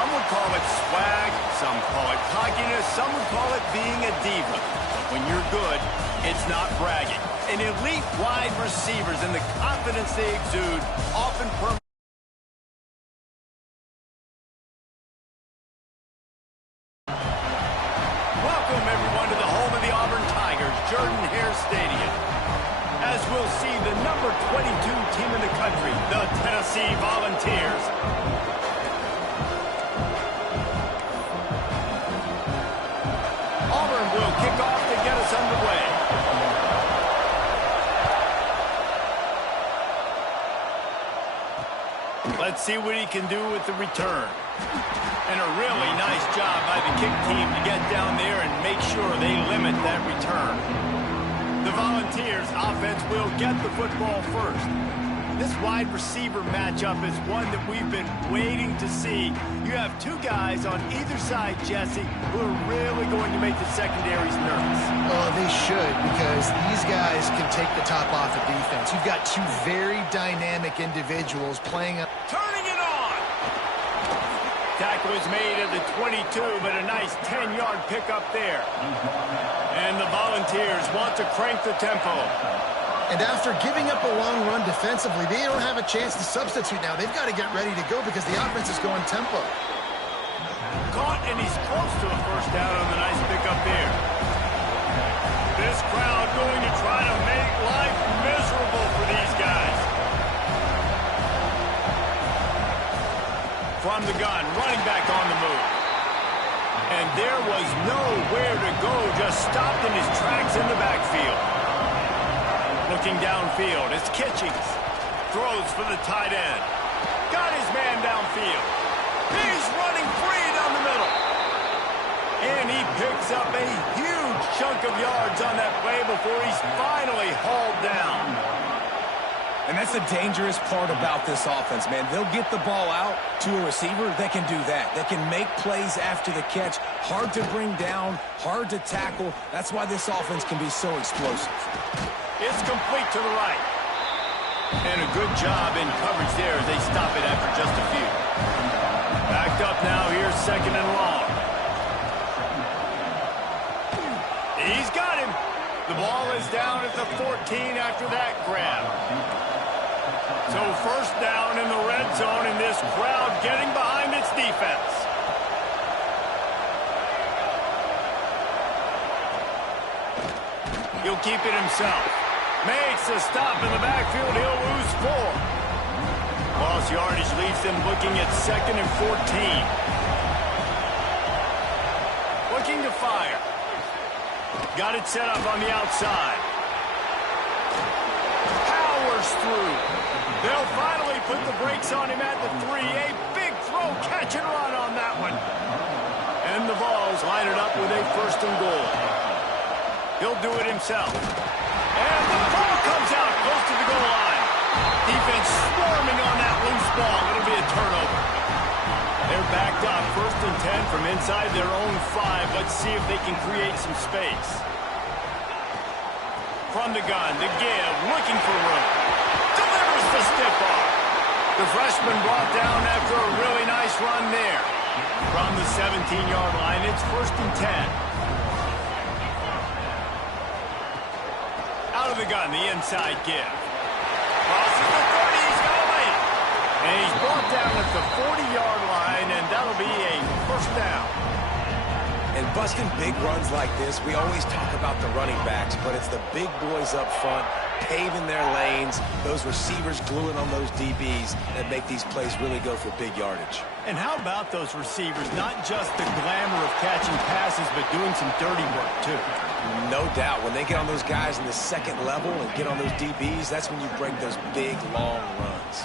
Some would call it swag, some call it cockiness, some would call it being a diva. But when you're good, it's not bragging. And elite wide receivers and the confidence they exude often permanently. Welcome, everyone, to the home of the Auburn Tigers, Jordan-Hare Stadium. As we'll see the number 22 team in the country, the Tennessee Volunteers. Auburn will kick off to get us underway. Let's see what he can do with the return. And a really nice job by the kick team to get down there and make sure they limit that return. The Volunteers offense will get the football first. This wide receiver matchup is one that we've been waiting to see. You have two guys on either side, Jesse, who are really going to make the secondaries nervous. Oh, they should, because these guys can take the top off of defense. You've got two very dynamic individuals playing up. Turning it on! Tackle is made at the 22, but a nice 10-yard pickup there. And the Volunteers want to crank the tempo. And after giving up a long run defensively, they don't have a chance to substitute now. They've got to get ready to go because the offense is going tempo. Caught, and he's close to a first down on the nice pickup there. This crowd going to try to make life miserable for these guys. From the gun, running back on the move. And there was nowhere to go, just stopped in his tracks in the backfield. Looking downfield, it's Kitchings. Throws for the tight end. Got his man downfield. He's running free down the middle. And he picks up a huge chunk of yards on that play before he's finally hauled down. And that's the dangerous part about this offense, man. They'll get the ball out to a receiver. They can do that. They can make plays after the catch. Hard to bring down, hard to tackle. That's why this offense can be so explosive. It's complete to the right. And a good job in coverage there as they stop it after just a few. Backed up now, here's second and long. He's got him. The ball is down at the 14 after that grab. So first down in the red zone, and this crowd getting behind its defense. He'll keep it himself. Makes a stop in the backfield. He'll lose 4. Lost yardage leaves them looking at second and 14. Looking to fire. Got it set up on the outside. Powers through. They'll finally put the brakes on him at the 3. A big throw, catch and run on that one. And the Vols line it up with a first and goal. He'll do it himself. And the ball comes out close to the goal line. Defense swarming on that loose ball. It'll be a turnover. They're backed up, first and 10 from inside their own 5. Let's see if they can create some space. From the gun, the give, looking for room. Delivers the stiff arm. The freshman brought down after a really nice run there. From the 17-yard line, it's first and 10. Out of the gun, the inside give. Crosses the 30, he's got a lead. And he's brought down at the 40-yard line, and that'll be a first down. And busting big runs like this, we always talk about the running backs, but it's the big boys up front, paving their lanes, those receivers gluing on those DBs that make these plays really go for big yardage. And how about those receivers? Not just the glamour of catching passes, but doing some dirty work, too. No doubt. When they get on those guys in the second level and get on those DBs, that's when you break those big, long runs.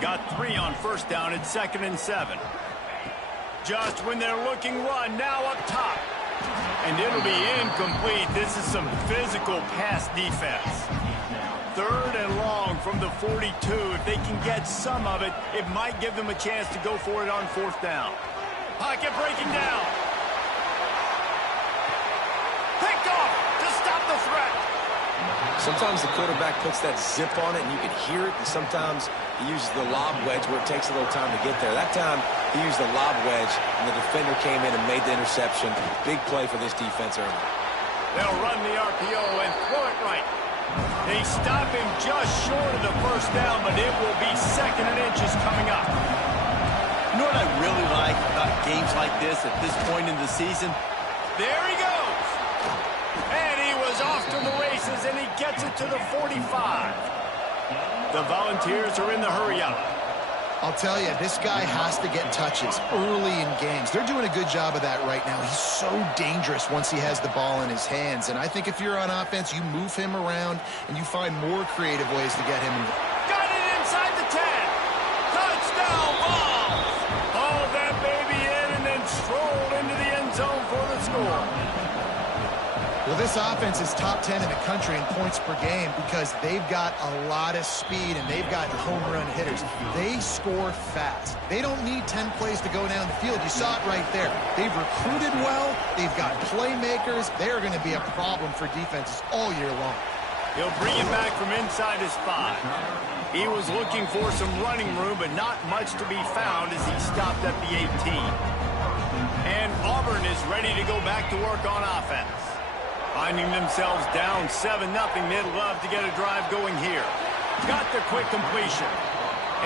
Got 3 on first down at second and 7. Just when they're looking run, now up top. And it'll be incomplete. This is some physical pass defense. Third and long from the 42. If they can get some of it, it might give them a chance to go for it on fourth down. Pocket breaking down. Picked off to stop the threat. Sometimes the quarterback puts that zip on it and you can hear it, and sometimes he uses the lob wedge where it takes a little time to get there. That time, He used the lob wedge, and the defender came in and made the interception. Big play for this defense early. They'll run the RPO and throw it right. They stop him just short of the first down, but it will be 2nd and inches coming up. You know what I really like about games like this at this point in the season? There he goes. And he was off to the races, and he gets it to the 45. The Volunteers are in the hurry-up. I'll tell you, this guy has to get touches early in games. They're doing a good job of that right now. He's so dangerous once he has the ball in his hands. And I think if you're on offense, you move him around and you find more creative ways to get him involved. Got it inside the 10. Touchdown, Vols. Haul that baby in and then stroll into the end zone for the score. Well, this offense is top 10 in the country in points per game because they've got a lot of speed and they've got home run hitters. They score fast. They don't need 10 plays to go down the field. You saw it right there. They've recruited well. They've got playmakers. They're going to be a problem for defenses all year long. He'll bring it back from inside his 5. He was looking for some running room, but not much to be found as he stopped at the 18. And Auburn is ready to go back to work on offense. Finding themselves down 7-0, they'd love to get a drive going here. Got the quick completion.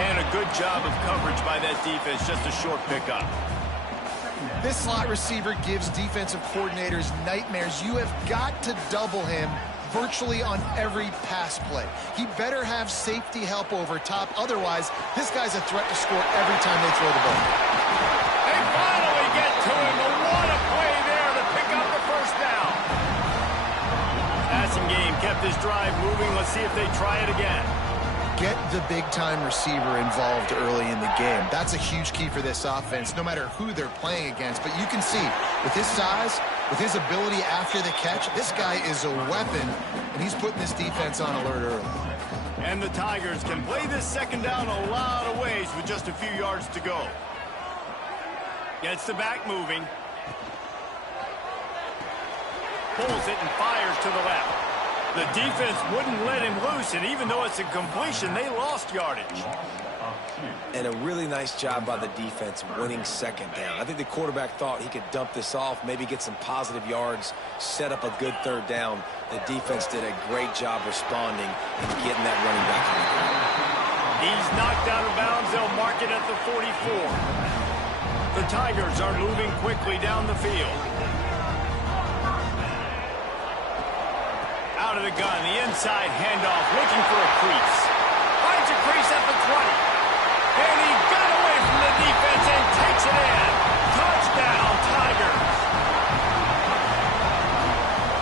And a good job of coverage by that defense, just a short pickup. This slot receiver gives defensive coordinators nightmares. You have got to double him virtually on every pass play. He better have safety help over top. Otherwise, this guy's a threat to score every time they throw the ball. They finally get to him. What a play there to pick up the first down. Passing game kept this drive moving. Let's see if they try it again. Get the big-time receiver involved early in the game. That's a huge key for this offense, no matter who they're playing against. But you can see, with his size, with his ability after the catch, this guy is a weapon, and he's putting this defense on alert early. And the Tigers can play this second down a lot of ways with just a few yards to go. Gets the back moving. Pulls it and fires to the left. The defense wouldn't let him loose, and even though it's a completion, they lost yardage. And a really nice job by the defense winning second down. I think the quarterback thought he could dump this off, maybe get some positive yards, set up a good third down. The defense did a great job responding and getting that running back on the ground. He's knocked out of bounds. They'll mark it at the 44. The Tigers are moving quickly down the field. Out of the gun, the inside handoff, looking for a crease. Finds a crease at the 20. And he got away from the defense and takes it in. Touchdown, Tigers.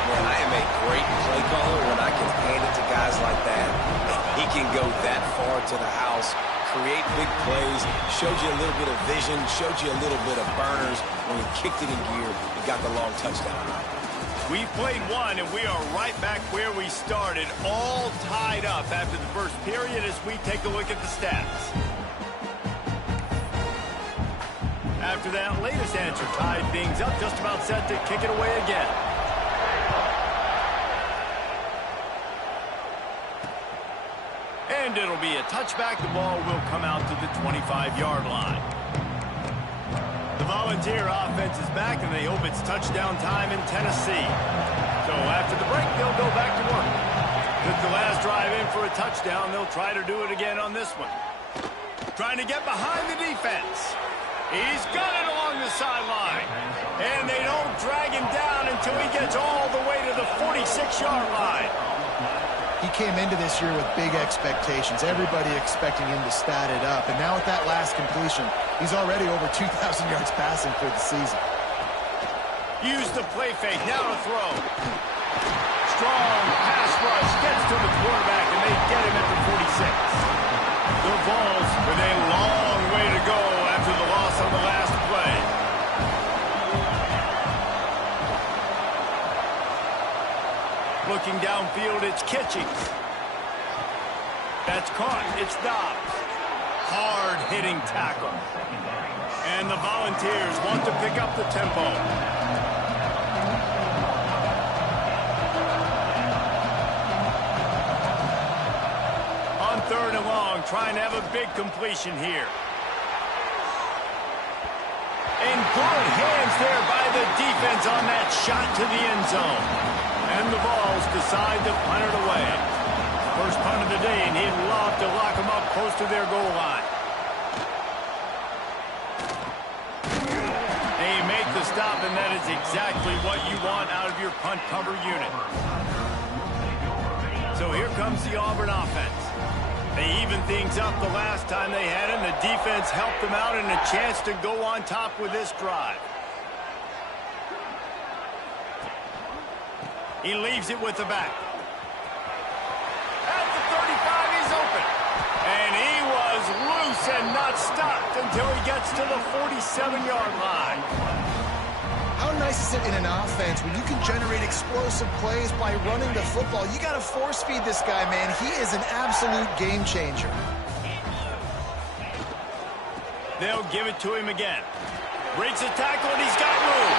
Man, I am a great play caller when I can hand it to guys like that. He can go that far to the house, create big plays, showed you a little bit of vision, showed you a little bit of burners. When he kicked it in gear, he got the long touchdown. We've played one, and we are right back where we started, all tied up after the first period as we take a look at the stats. After that latest answer tied things up, just about set to kick it away again. And it'll be a touchback. The ball will come out to the 25-yard line. The Volunteer offense is back, and they hope it's touchdown time in Tennessee. So after the break, they'll go back to work. Took the last drive in for a touchdown. They'll try to do it again on this one. Trying to get behind the defense. He's got it along the sideline. And they don't drag him down until he gets all the way to the 46-yard line. He came into this year with big expectations. Everybody expecting him to stat it up. And now with that last completion, he's already over 2,000 yards passing for the season. Use the play fake. Now to throw. Strong pass rush. Gets to the quarterback, and they get him at the 46. The Vols with a long way to go after the loss on the last play. Looking downfield, it's Kitchings. That's caught. It's Dobbs. Hard-hitting tackle. And the Volunteers want to pick up the tempo. On 3rd and long, trying to have a big completion here. And good hands there by the defense on that shot to the end zone. And the Vols decide to punt it away. First punt of the day, and he'd love to lock them up close to their goal line. They make the stop, and that is exactly what you want out of your punt cover unit. So here comes the Auburn offense. They evened things up the last time they had it, and the defense helped them out and a chance to go on top with this drive. He leaves it with the back. At the 35, he's open. And he was loose and not stopped until he gets to the 47-yard line. How nice is it in an offense when you can generate explosive plays by running the football? You got to force feed this guy, man. He is an absolute game changer. They'll give it to him again. Breaks the tackle, and he's got room.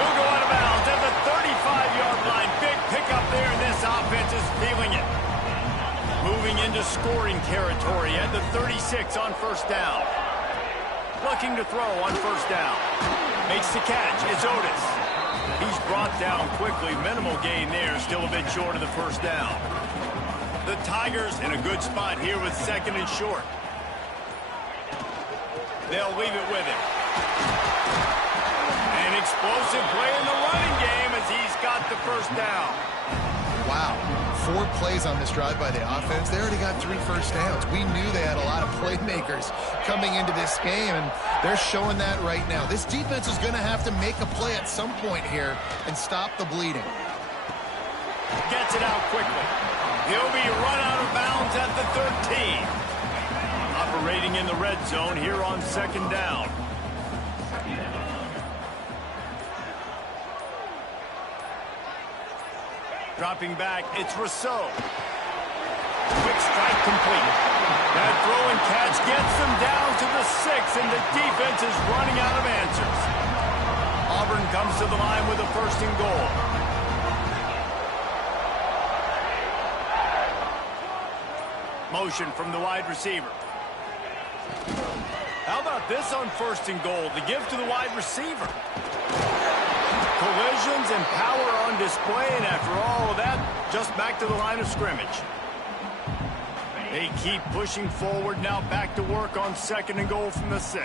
He'll go out of bounds at the 35-yard line. Big pickup there, and this offense is feeling it. Moving into scoring territory at the 36 on first down. Looking to throw on first down. Makes the catch. It's Otis. He's brought down quickly. Minimal gain there. Still a bit short of the first down. The Tigers in a good spot here with second and short. They'll leave it with him. An explosive play in the running game as he's got the first down. Wow. 4 plays on this drive by the offense. They already got 3 first downs. We knew they had a lot of playmakers coming into this game, and they're showing that right now. This defense is going to have to make a play at some point here and stop the bleeding. Gets it out quickly. He'll be run out of bounds at the 13. Operating in the red zone here on second down. Dropping back, it's Rousseau. Quick strike complete. That throw and catch gets them down to the 6, and the defense is running out of answers. Auburn comes to the line with a first and goal. Motion from the wide receiver. How about this on first and goal? The give to the wide receiver. Collisions and power on display, and after all of that, just back to the line of scrimmage. They keep pushing forward, now back to work on second and goal from the 6.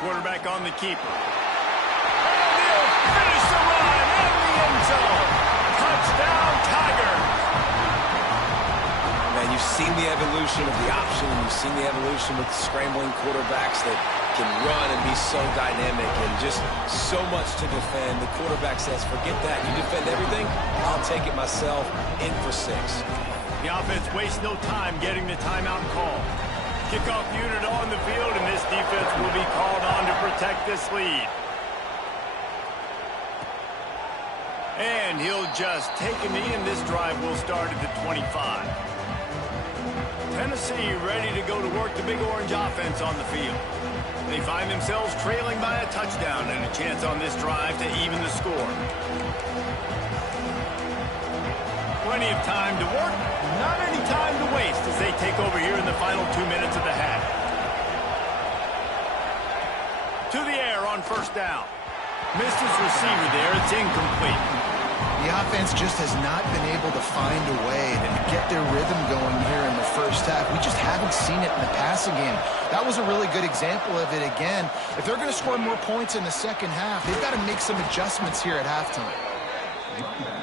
Quarterback on the keeper. And he'll finish the run in the end zone. Touchdown, Tigers. Man, you've seen the evolution of the option, and you've seen the evolution with scrambling quarterbacks that can run and be so dynamic and just so much to defend. The quarterback says, forget that. You defend everything, I'll take it myself. In for 6. The offense wastes no time getting the timeout call. Kickoff unit on the field, and this defense will be called on to protect this lead. And he'll just take a knee, and this drive will start at the 25. Tennessee ready to go to work the Big Orange offense on the field. They find themselves trailing by a touchdown and a chance on this drive to even the score. Plenty of time to work, not any time to waste as they take over here in the final 2 minutes of the half. To the air on first down. Missed his receiver there. It's incomplete. The offense just has not been able to find a way to get their rhythm going here in the first half. We just haven't seen it in the passing game. That was a really good example of it again. If they're going to score more points in the second half, they've got to make some adjustments here at halftime.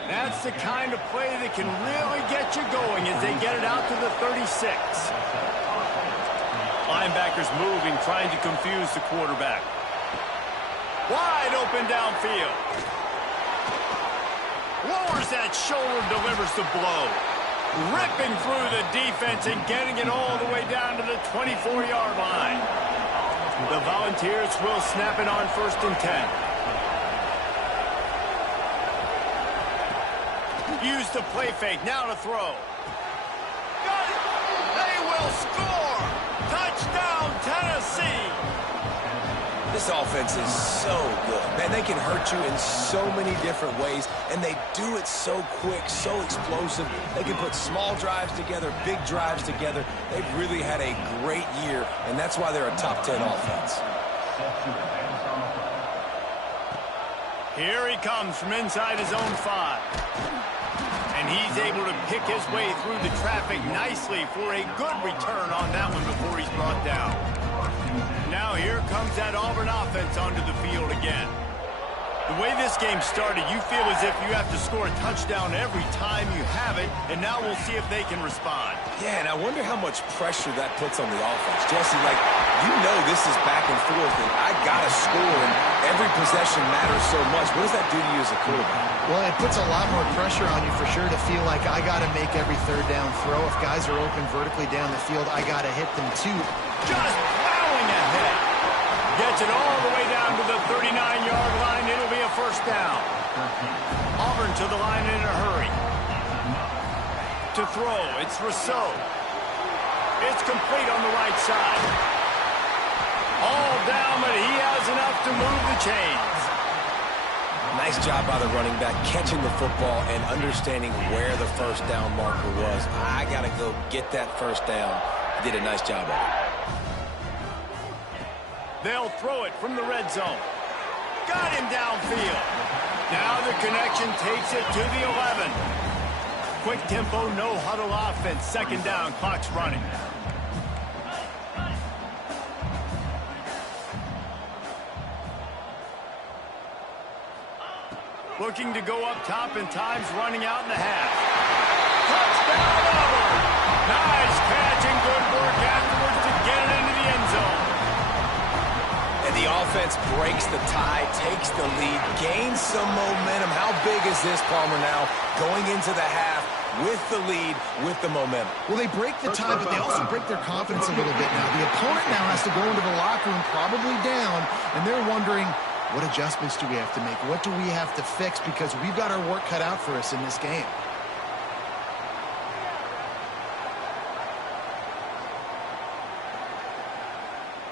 That's the kind of play that can really get you going as they get it out to the 36. Linebackers moving, trying to confuse the quarterback. Wide open downfield. Lowers that shoulder, delivers the blow. Ripping through the defense and getting it all the way down to the 24-yard line. The Volunteers will snap it on first and 10. Use the play fake, now to throw. Got it! They will score! Touchdown, Tennessee! This offense is so good. Man, they can hurt you in so many different ways, and they do it so quick, so explosive. They can put small drives together, big drives together. They've really had a great year, and that's why they're a top 10 offense. Here he comes from inside his own 5. And he's able to pick his way through the traffic nicely for a good return on that one before he's brought down. Now here comes that Auburn offense onto the field again. The way this game started, you feel as if you have to score a touchdown every time you have it, and now we'll see if they can respond. Yeah, and I wonder how much pressure that puts on the offense. Jesse, like, you know this is back and forth, and I got to score, and every possession matters so much. What does that do to you as a quarterback? Well, it puts a lot more pressure on you for sure to feel like I got to make every third down throw. If guys are open vertically down the field, I got to hit them too. Just plowing ahead. Gets it all the way down to the 39-yard line. It'll be a first down. Auburn to the line in a hurry. To throw, it's Rousseau. It's complete on the right side. All down, but he has enough to move the chains. Nice job by the running back, catching the football and understanding where the first down marker was. I got to go get that first down. He did a nice job of it. They'll throw it from the red zone. Got him downfield. Now the connection takes it to the 11. Quick tempo, no huddle offense. Second down, clock's running. Looking to go up top, and time's running out in the half. Touchdown, Auburn! Nice catch and good work afterwards to get it into the end zone. And the offense breaks the tie, takes the lead, gains some momentum. How big is this, Palmer, now? Going into the half with the lead, with the momentum. Well, they break the tie, but they also break their confidence a little bit now. The opponent now has to go into the locker room probably down, and they're wondering, what adjustments do we have to make? What do we have to fix? Because we've got our work cut out for us in this game.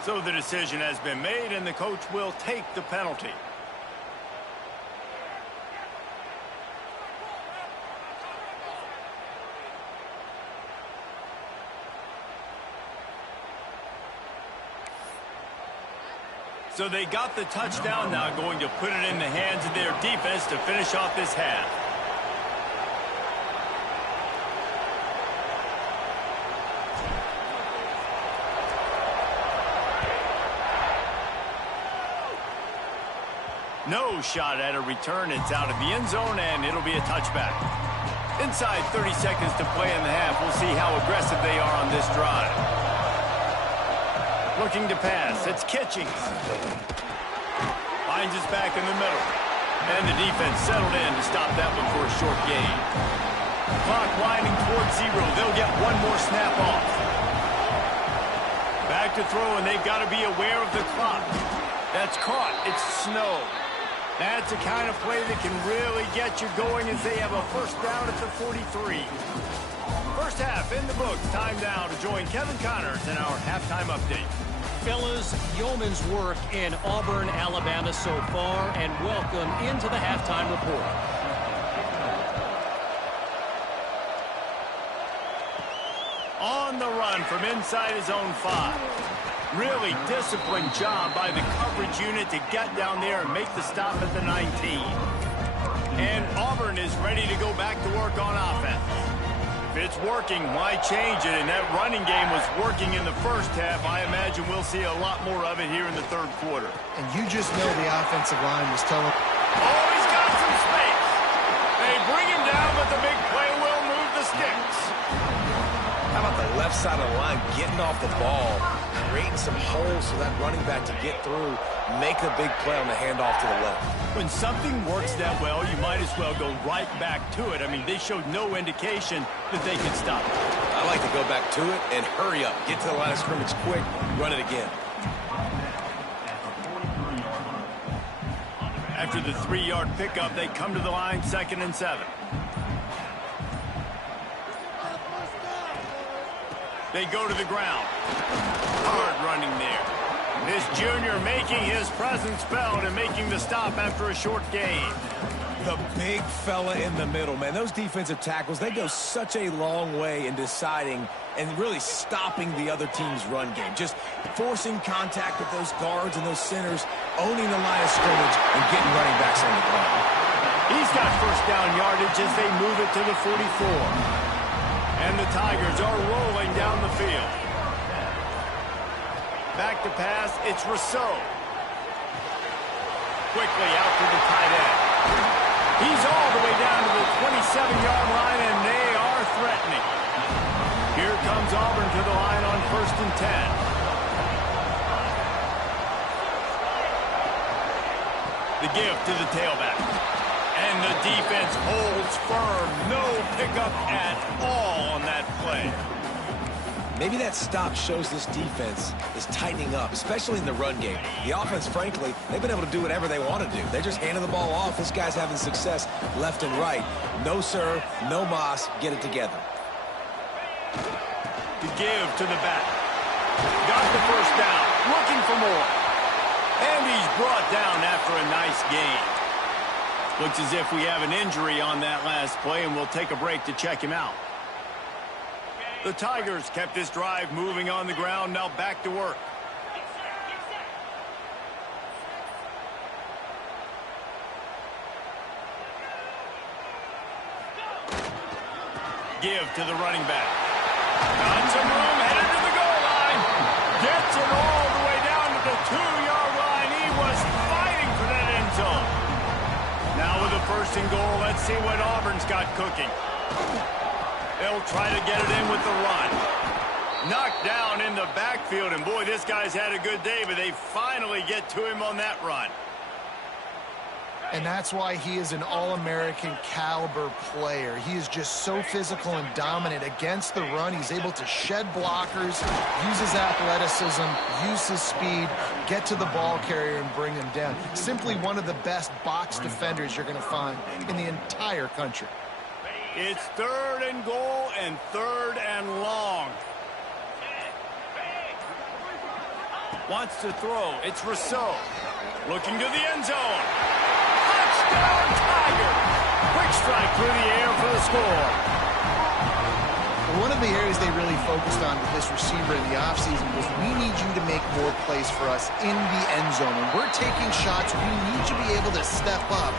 So the decision has been made, and the coach will take the penalty. So they got the touchdown, now going to put it in the hands of their defense to finish off this half. No shot at a return. It's out of the end zone, and it'll be a touchback. Inside 30 seconds to play in the half. We'll see how aggressive they are on this drive. Looking to pass. It's Kitchings. Finds his back in the middle. And the defense settled in to stop that one for a short gain. Clock winding towards 0. They'll get one more snap off. Back to throw, and they've got to be aware of the clock. That's caught. It's snow. That's the kind of play that can really get you going as they have a first down at the 43. First half in the books. Time now to join Kevin Connors in our halftime update. Fellas, yeoman's work in Auburn, Alabama so far, and welcome into the halftime report. On the run from inside his own 5. Really disciplined job by the coverage unit to get down there and make the stop at the 19. And Auburn is ready to go back to work on offense. If it's working, why change it? And that running game was working in the first half. I imagine we'll see a lot more of it here in the third quarter. And you just know the offensive line was telling... Oh, he's got some space. They bring him down, but the big play will move the sticks. How about the left side of the line getting off the ball, creating some holes for that running back to get through, make a big play on the handoff to the left. When something works that well, you might as well go right back to it. I mean, they showed no indication that they could stop it. I like to go back to it and hurry up. Get to the line of scrimmage quick, run it again. After the 3-yard pickup, they come to the line 2nd and 7. They go to the ground. Hard running there. This junior making his presence felt and making the stop after a short gain. The big fella in the middle, man. Those defensive tackles, they go such a long way in deciding and really stopping the other team's run game. Just forcing contact with those guards and those centers, owning the line of scrimmage, and getting running backs on the ground. He's got first down yardage as they move it to the 44. And the Tigers are rolling down the field. Back to pass, it's Rousseau. Quickly out to the tight end. He's all the way down to the 27-yard line, and they are threatening. Here comes Auburn to the line on 1st and 10. The give to the tailback. And the defense holds firm. No pickup at all on that play. Maybe that stop shows this defense is tightening up, especially in the run game. The offense, frankly, they've been able to do whatever they want to do. They just handed the ball off. This guy's having success left and right. No sir, no mas, get it together. The give to the back. Got the first down, looking for more. And he's brought down after a nice gain. Looks as if we have an injury on that last play, and we'll take a break to check him out. The Tigers kept this drive moving on the ground, now back to work. Give to the running back. Got some room, headed to the goal line. Gets it all the way down to the 2-yard line. He was fighting for that end zone. Now with a 1st and goal, let's see what Auburn's got cooking. They'll try to get it in with the run. Knocked down in the backfield, and boy, this guy's had a good day, but they finally get to him on that run. And that's why he is an All-American caliber player. He is just so physical and dominant against the run. He's able to shed blockers, use his athleticism, use his speed, get to the ball carrier and bring him down. Simply one of the best box defenders you're going to find in the entire country. It's 3rd and goal and 3rd and long. Wants to throw. It's Rousseau. Looking to the end zone. Touchdown, Tigers! Quick strike through the air for the score. One of the areas they really focused on with this receiver in the offseason was we need you to make more plays for us in the end zone. When we're taking shots, we need you to be able to step up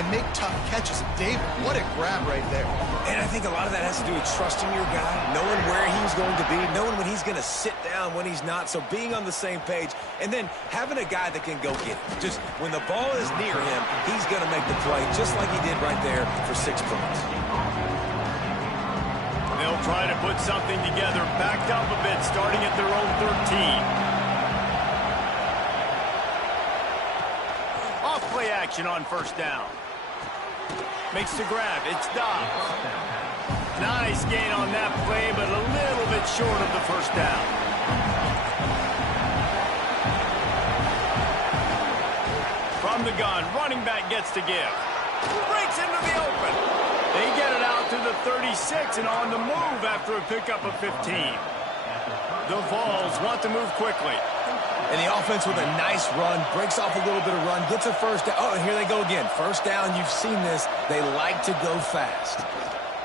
and make tough catches. David, what a grab right there. And I think a lot of that has to do with trusting your guy, knowing where he's going to be, knowing when he's going to sit down, when he's not, so being on the same page, and then having a guy that can go get it. Just when the ball is near him, he's going to make the play, just like he did right there for 6 points. They'll try to put something together, backed up a bit, starting at their own 13. Off play action on 1st down. Makes the grab. It's Dobbs. Nice gain on that play, but a little bit short of the 1st down. From the gun, running back gets to give. Breaks into the open. They get it out to the 36 and on the move after a pickup of 15. The Vols want to move quickly. And the offense with a nice run, breaks off a little bit of run, gets a 1st down. Oh, and here they go again. 1st down, you've seen this. They like to go fast.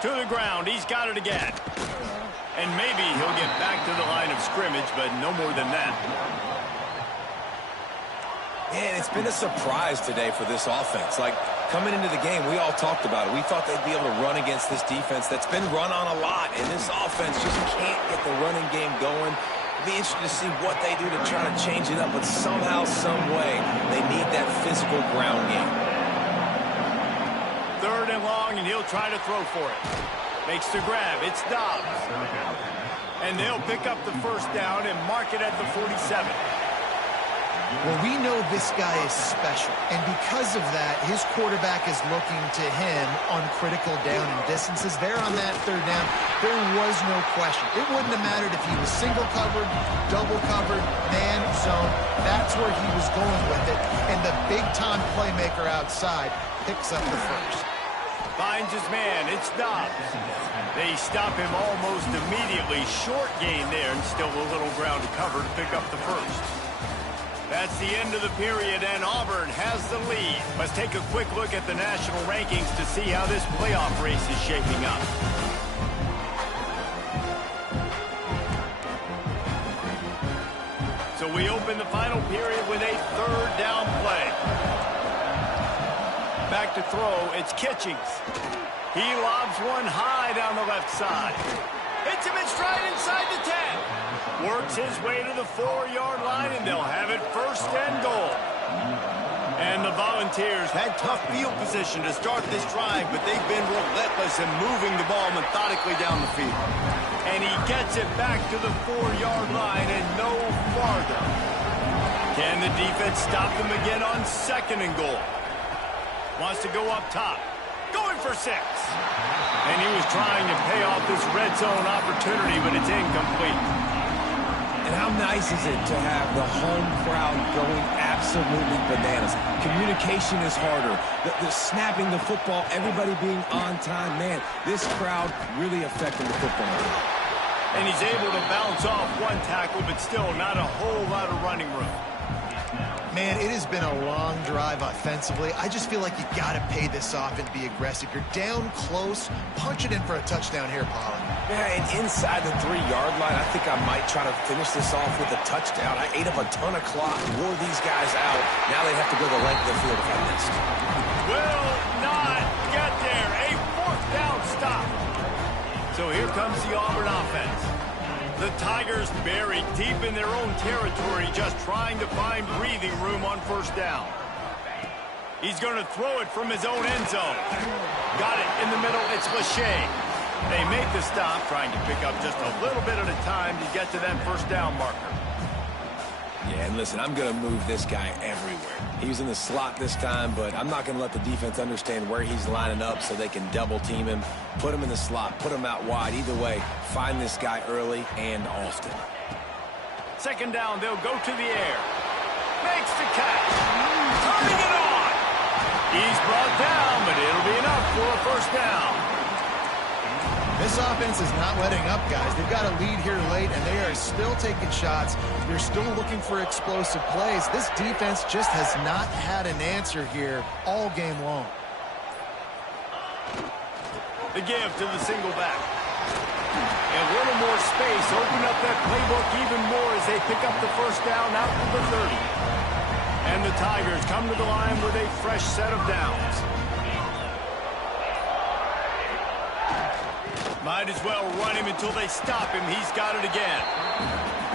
To the ground, he's got it again. And maybe he'll get back to the line of scrimmage, but no more than that. Man, it's been a surprise today for this offense. Like, coming into the game, we all talked about it. We thought they'd be able to run against this defense that's been run on a lot, and this offense just can't get the running game going. Be interested to see what they do to try to change it up, but somehow, some way, they need that physical ground game. 3rd and long, and he'll try to throw for it. Makes the grab. It's Dobbs. And they'll pick up the 1st down and mark it at the 47. Well, we know this guy is special, and because of that, his quarterback is looking to him on critical down and distances. There on that 3rd down, there was no question. It wouldn't have mattered if he was single covered, double covered, man, zone. That's where he was going with it, and the big-time playmaker outside picks up the 1st. Finds his man. It's Dobbs. They stop him almost immediately. Short gain there, and still a little ground to cover to pick up the 1st. the end of the period, and Auburn has the lead. Let's take a quick look at the national rankings to see how this playoff race is shaping up. So we open the final period with a third down play. Back to throw, it's Kitchings. He lobs one high down the left side. Hits him in stride inside the 10. Works his way to the 4-yard line, and they'll have it first and goal. And the Volunteers Had tough field position to start this drive, but they've been relentless in moving the ball methodically down the field. and he gets it back to the 4-yard line and no farther. Can the defense stop them again on second and goal? Wants to go up top. Going for 6. And he was trying to pay off this red zone opportunity, but it's incomplete. And how nice is it to have the home crowd going absolutely bananas? Communication is harder. The snapping the football, everybody being on time. Man, this crowd really affecting the football game. And he's able to bounce off one tackle, but still not a whole lot of running room. Man, it has been a long drive offensively. I just feel like you got to pay this off and be aggressive. You're down close. Punch it in for a touchdown here, Pollard. Yeah, and inside the 3-yard line, I think I might try to finish this off with a touchdown. I ate up a ton of clock, wore these guys out. Now they have to go the length of the field if I missed. Will not get there. A 4th down stop. So here comes the Auburn offense. The Tigers buried deep in their own territory, just trying to find breathing room on 1st down. He's going to throw it from his own end zone. Got it in the middle. It's Lachey. They make the stop, trying to pick up just a little bit at a time to get to that 1st down marker. Yeah, and listen, I'm going to move this guy everywhere. He was in the slot this time, but I'm not going to let the defense understand where he's lining up so they can double team him, put him in the slot, put him out wide. Either way, find this guy early and often. 2nd down, they'll go to the air. Makes the catch. Turning it on. He's brought down, but it'll be enough for a 1st down. This offense is not letting up, guys. They've got a lead here late, and they are still taking shots. They're still looking for explosive plays. This defense just has not had an answer here all game long. The give to the single back. And a little more space. Open up that playbook even more as they pick up the 1st down out to the 30. And the Tigers come to the line with a fresh set of downs. Might as well run him until they stop him. He's got it again.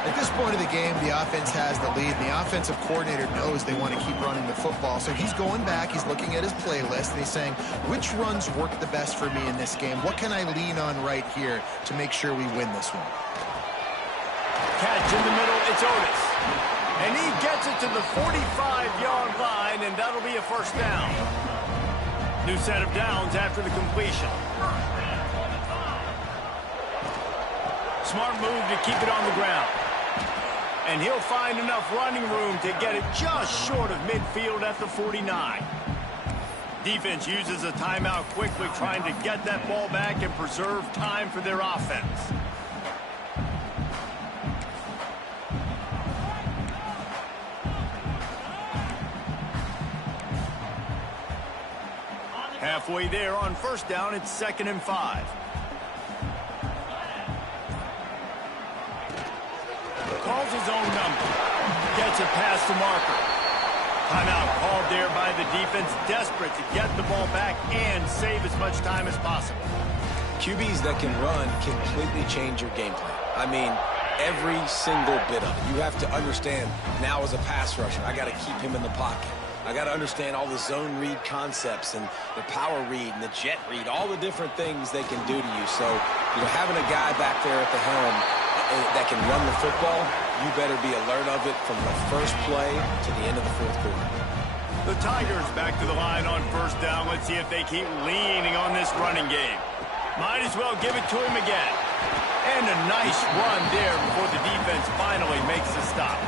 At this point of the game, the offense has the lead, and the offensive coordinator knows they want to keep running the football. So he's going back, he's looking at his playlist, and he's saying, which runs work the best for me in this game? What can I lean on right here to make sure we win this one? Catch in the middle, it's Otis. And he gets it to the 45-yard line, and that'll be a 1st down. New set of downs after the completion. Smart move to keep it on the ground. And he'll find enough running room to get it just short of midfield at the 49. Defense uses a timeout quickly, trying to get that ball back and preserve time for their offense. Halfway there on 1st down, it's 2nd and 5. Calls his own number. Gets it past the marker. Timeout called there by the defense, desperate to get the ball back and save as much time as possible. QBs that can run completely change your game plan. I mean, every single bit of it. You have to understand, now as a pass rusher, I got to keep him in the pocket. I got to understand all the zone read concepts and the power read and the jet read, all the different things they can do to you. So, having a guy back there at the helm that can run the football, you better be alert of it from the first play to the end of the 4th quarter. The Tigers back to the line on 1st down. Let's see if they keep leaning on this running game. Might as well give it to him again. And a nice run there before the defense finally makes the stop.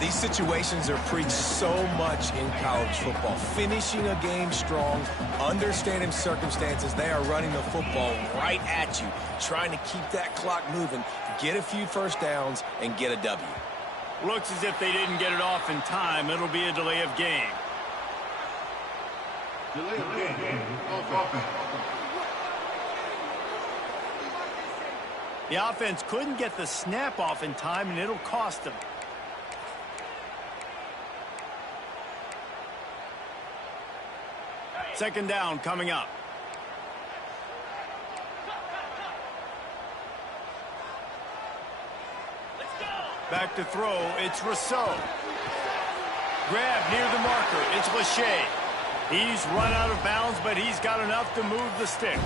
These situations are preached so much in college football. Finishing a game strong, understanding circumstances. They are running the football right at you, trying to keep that clock moving, get a few 1st downs, and get a W. Looks as if they didn't get it off in time. It'll be a delay of game. Delay of game. Offense. The offense couldn't get the snap off in time, and it'll cost them. Second down coming up. Back to throw, it's Rousseau. Grab near the marker, it's Lachey. He's run out of bounds, but he's got enough to move the sticks.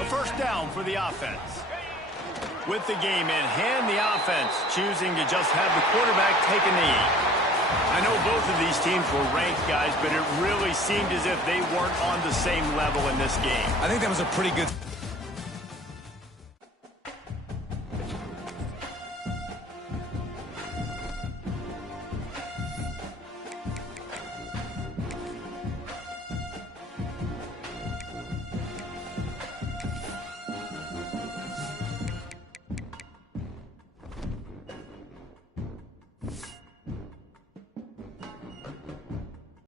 A first down for the offense. With the game in hand, the offense choosing to just have the quarterback take a knee. I know both of these teams were ranked, guys, but it really seemed as if they weren't on the same level in this game. I think that was a pretty good